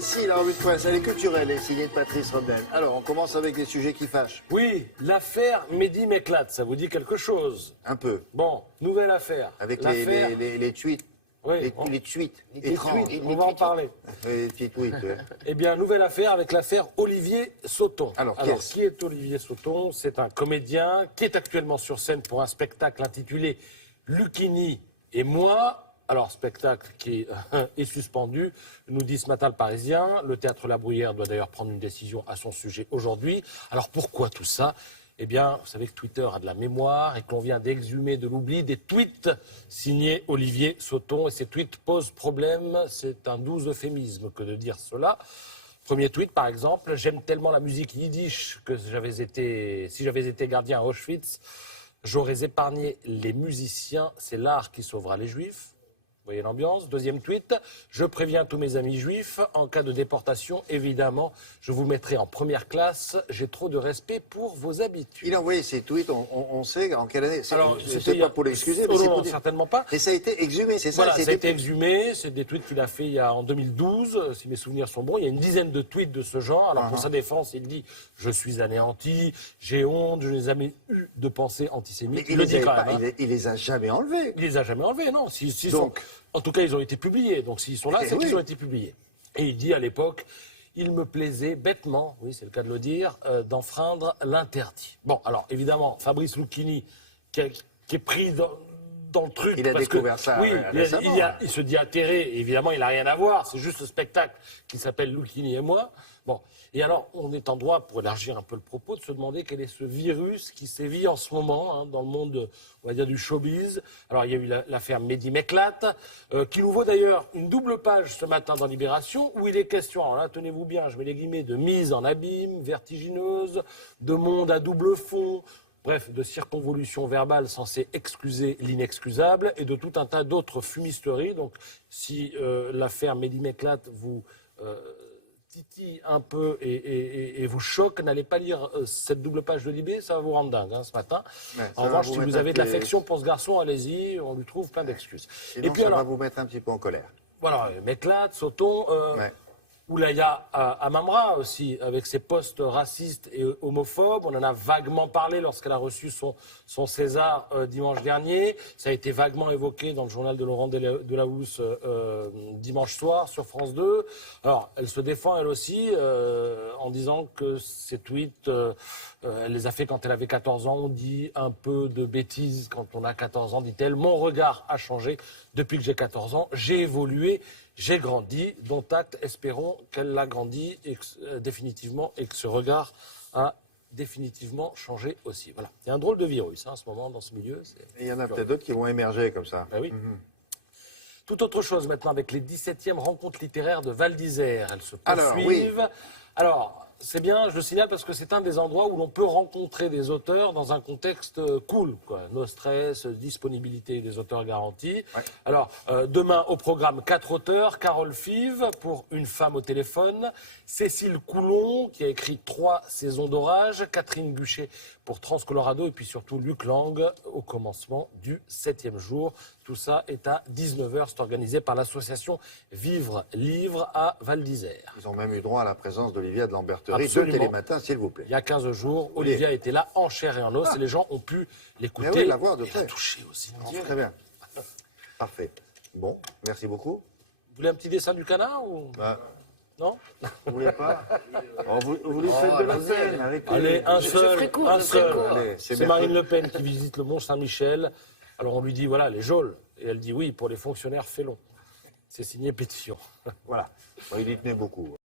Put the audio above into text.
Si, la revue de presse, elle est culturelle et signée de Patrice Rodden. Alors, on commence avec des sujets qui fâchent. Oui, l'affaire Mehdi Meklat, ça vous dit quelque chose? Un peu. Bon, nouvelle affaire. Avec L'affaire- les tweets. Oui, Les tweets. les étranges. tweets, on va en parler. Les petits tweets, ouais. Eh bien, nouvelle affaire avec l'affaire Olivier Sauton. Alors, qui est Olivier Sauton? C'est un comédien qui est actuellement sur scène pour un spectacle intitulé Lucchini et moi. Alors, spectacle qui est suspendu, nous dit ce matin le Parisien. Le Théâtre La Bruyère doit d'ailleurs prendre une décision à son sujet aujourd'hui. Alors, pourquoi tout ça? Eh bien, vous savez que Twitter a de la mémoire et qu'on vient d'exhumer de l'oubli des tweets signés Olivier Sauton. Et ces tweets posent problème. C'est un doux euphémisme que de dire cela. Premier tweet, par exemple, j'aime tellement la musique yiddish que si j'avais été gardien à Auschwitz, j'aurais épargné les musiciens. C'est l'art qui sauvera les juifs. Vous voyez l'ambiance. Deuxième tweet, je préviens tous mes amis juifs, en cas de déportation, évidemment, je vous mettrai en première classe. J'ai trop de respect pour vos habitudes. Il a envoyé ces tweets, on sait en quelle année. Alors, c'est pas pour l'excuser, mais oh c'est non, pour dire. certainement pas. Et ça a été exhumé, c'est ça? Voilà, ça a été exhumé. C'est des tweets qu'il a fait en 2012, si mes souvenirs sont bons. Il y a une dizaine de tweets de ce genre. Alors, pour sa défense, il dit « Je suis anéanti, j'ai honte, je n'ai jamais eu de pensée antisémite. » Mais Il le dit quand même. Hein. il les a jamais enlevés. Il les a jamais enlevés, non. Donc, En tout cas, ils ont été publiés. Donc, s'ils sont là, c'est oui. qu'ils ont été publiés. Et il dit à l'époque, il me plaisait bêtement, oui, c'est le cas de le dire, d'enfreindre l'interdit. Bon, alors, évidemment, Fabrice Lucchini, qui est pris dans le truc. Il a découvert ça récemment. Il se dit atterré. Et évidemment, il n'a rien à voir. C'est juste le spectacle qui s'appelle Lucchini et moi. Bon. Et alors, on est en droit, pour élargir un peu le propos, de se demander quel est ce virus qui sévit en ce moment dans le monde, on va dire, du showbiz. Alors, il y a eu l'affaire Mehdi Meklat, qui nous vaut d'ailleurs une double page ce matin dans Libération, où il est question, alors là, tenez-vous bien, je mets les guillemets, de mise en abîme, vertigineuse, de monde à double fond, bref, de circonvolution verbale censée excuser l'inexcusable, et de tout un tas d'autres fumisteries. Donc, si l'affaire Mehdi Meklat vous titille un peu et vous choque, n'allez pas lire cette double page de Libé, ça va vous rendre dingue ce matin. Ouais, en revanche, si vous avez de l'affection pour ce garçon, allez-y, on lui trouve plein d'excuses. Et puis, ça va vous mettre un petit peu en colère. Voilà, Meklat, Sauton, Oulaya Amamra aussi, avec ses postes racistes et homophobes. On en a vaguement parlé lorsqu'elle a reçu son César dimanche dernier. Ça a été vaguement évoqué dans le journal de Laurent Delahousse dimanche soir sur France 2. Alors, elle se défend elle aussi en disant que ces tweets, elle les a fait quand elle avait 14 ans. On dit un peu de bêtises quand on a 14 ans, dit-elle. Mon regard a changé depuis que j'ai 14 ans. J'ai évolué. J'ai grandi, dont acte, espérons qu'elle l'a grandi définitivement et que ce regard a définitivement changé aussi. Voilà. Il y a un drôle de virus en ce moment dans ce milieu. Et il y en a peut-être d'autres qui vont émerger comme ça. Ben oui. Tout autre chose maintenant avec les 17e rencontres littéraires de Val d'Isère. Elles se poursuivent. Alors, c'est bien, je le signale parce que c'est un des endroits où l'on peut rencontrer des auteurs dans un contexte cool, quoi. No stress, disponibilité des auteurs garantie. Ouais. Alors, demain au programme 4 auteurs, Carole Five pour Une femme au téléphone, Cécile Coulon qui a écrit 3 saisons d'orage, Catherine Buchet pour Transcolorado et puis surtout Luc Lang au commencement du 7e jour. Tout ça est à 19h, c'est organisé par l'association Vivre Livre à Val d'Isère. Ils ont même eu droit à la présence d'Olivia de Lamberterie de Télématin, s'il vous plaît. Il y a 15 jours, Olivia était là en chair et en os et les gens ont pu l'écouter oui, la voir de et la toucher aussi. Très bien. Parfait. Bon, merci beaucoup. Vous voulez un petit dessin du canard ou... Non? Vous voulez pas? Vous lui faites de la peine. Arrêtez. Allez, un seul. Allez, c'est Marine Le Pen qui visite le Mont-Saint-Michel. Alors on lui dit, voilà, les geôles. Et elle dit, oui, pour les fonctionnaires félons. C'est signé pétition. Voilà. Il y tenait beaucoup.